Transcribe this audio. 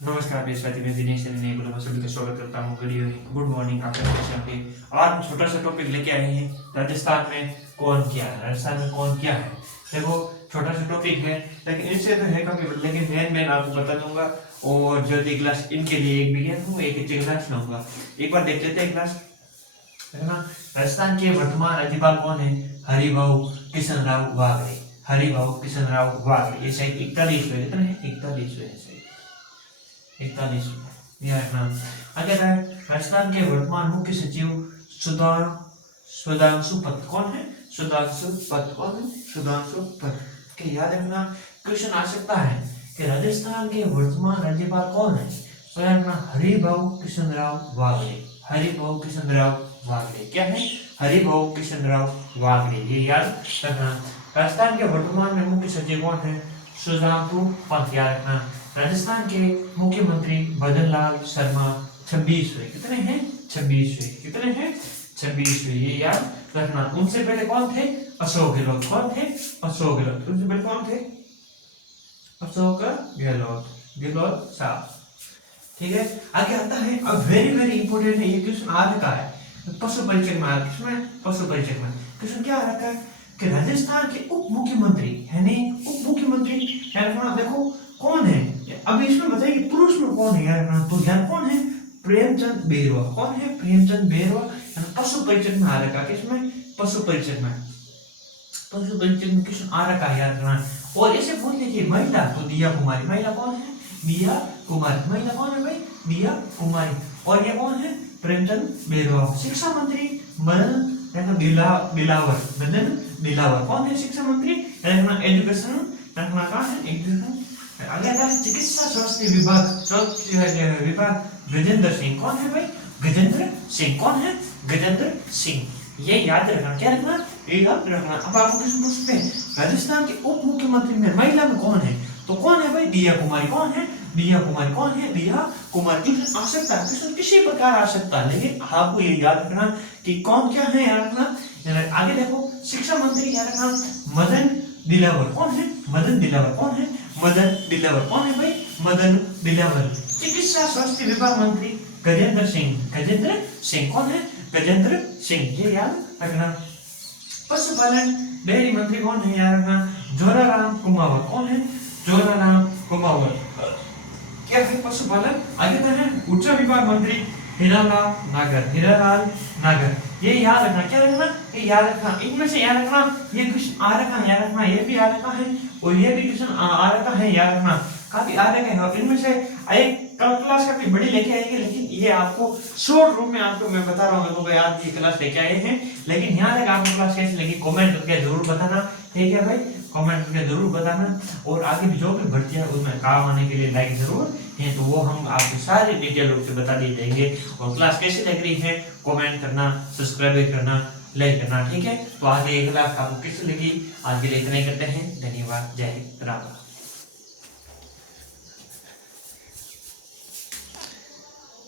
नमस्कार बेसवाती में दिनेश ने सभी का स्वागत करता हूँ। Good morning. आप कैसे होंगे? आज छोटा सा टॉपिक लेके आए हैं, राजस्थान में कौन क्या है। राजस्थान में कौन क्या है, देखो छोटा सा टॉपिक है लेकिन इनसे तो है काफी, लेकिन मैं आपको बता दूंगा। और जल्दी क्लास इनके लिए एक विज्ञान हूँ, एक क्लास लाऊंगा। एक बार देख लेते हैं क्लास, है ना। राजस्थान के वर्तमान राज्यपाल कौन है? हरिभाऊ किशनराव वाघरे। हरिभाऊ किशनराव वाघरे। ये शायद 41वें, कितने हैं? 41वें, 41 नाम। अगर राजस्थान के वर्तमान मुख्य सचिव सुधांशु पथ कौन है? सुधांशु पथ कौन है? सुधांशु पथ के याद रखना। क्वेश्चन आ सकता है कि राजस्थान के वर्तमान राज्यपाल कौन है? तो याद रखना हरिभाऊ किशनराव वाघरे। हरिभाऊ किशनराव वाघरे क्या है? हरिभाऊ किशनराव वाघरे, ये याद रखना। राजस्थान के वर्तमान में मुख्य सचिव कौन है? सुधांशु पथ, याद रखना। राजस्थान के मुख्यमंत्री भजन लाल शर्मा 26वें, कितने हैं? 26वें, कितने हैं? 26वें, ये याद रखना। उनसे पहले कौन थे? अशोक गहलोत। कौन थे? अशोक गहलोत। उनसे पहले कौन थे? अशोक गहलोत, गहलोत साहब, ठीक है। आगे आता है, अब वेरी वेरी इंपॉर्टेंट है ये क्वेश्चन, आ रखा है पशु परिचय में। किसमें? पशु परिचय में क्वेश्चन क्या आ रखा है कि राजस्थान के उप मुख्यमंत्री है नहीं, उप मुख्यमंत्री देखो कौन है। अभी इसमें बताइए पुरुष में कौन है यार? तो यार कौन है? प्रेमचंद बेरवा। कौन है? प्रेमचंद बेरवा। पशु परिचय में आ रखा, किसमें? पशु परिचय में। पशु परिचय में क्वेश्चन आ रखा है यार। और ऐसे पूछ लीजिए महिला, तो दिया कुमारी। महिला कौन है? दिया कुमारी। महिला कौन है भाई? दिया कुमारी। और ये कौन है? प्रेमचंद बेरवा। शिक्षा मंत्री मदन दिलावर। मदन दिलावर कौन है? शिक्षा मंत्री। एजुकेशन कहाँ है? एजुकेशन। आगे आता है चिकित्सा स्वास्थ्य विभाग गजेंद्र सिंह। कौन है भाई? गजेंद्र सिंह। कौन है? गजेंद्र सिंह, ये याद रखना। क्या रखना? ये याद रखना। अब आपको किसमें पूछते हैं राजस्थान के उप मुख्यमंत्री में महिला में कौन है? तो कौन है भाई? दिया कुमारी। कौन है? दिया कुमारी। कौन है? दिया कुमारी। क्वेश्चन आ सकता है, क्वेश्चन किसी प्रकार आ सकता है, लेकिन आपको ये याद रखना कि कौन क्या है, याद रखना। आगे देखो शिक्षा मंत्री, याद रखना मदन दिलावर। कौन है? मदन दिलावर। कौन है? मदन दिलावर। कौन है भाई? मदन दिलावर। चिकित्सा स्वास्थ्य विभाग मंत्री गजेंद्र सिंह। गजेंद्र सिंह। कौन है? गजेंद्र सिंह, ये याद रखना। पशुपालन डेयरी मंत्री कौन है? याद रखना जोराराम कुमावत। कौन है? जोराराम कुमावत, क्या है? पशुपालन। आगे क्या है? ऊर्जा विभाग मंत्री हीरालाल नागर। हीरालाल नागर, ये याद रखना। क्या रखना? ये याद रखना। इनमें से याद रखना, ये क्वेश्चन आ रखा है, याद रखना। ये भी आ रखा है और ये भी क्वेश्चन आ रखा है, याद रखना। काफी आ रखे हैं और इनमें से एक कल क्लास काफी बड़ी लेके आएंगे, लेकिन ये आपको शॉर्ट रूप में आपको मैं बता रहा हूँ, आज की क्लास लेके आए हैं। लेकिन यहाँ तक आपको क्लास कैसी लगी कमेंट करके जरूर बताना, ठीक है भाई? कमेंट करके जरूर बताना। और आगे भी जो भी भर्तियां उसमें काम आने के लिए लाइक जरूर है, तो वो हम आपको सारे डिटेल रूप से बता दिए जाएंगे। और क्लास कैसी लग रही है कमेंट करना, सब्सक्राइब करना, लाइक करना, ठीक है? तो आगे क्लास आपको कैसी लगी, आज के लिए इतना ही करते हैं। धन्यवाद। जय हिंद। राम राम।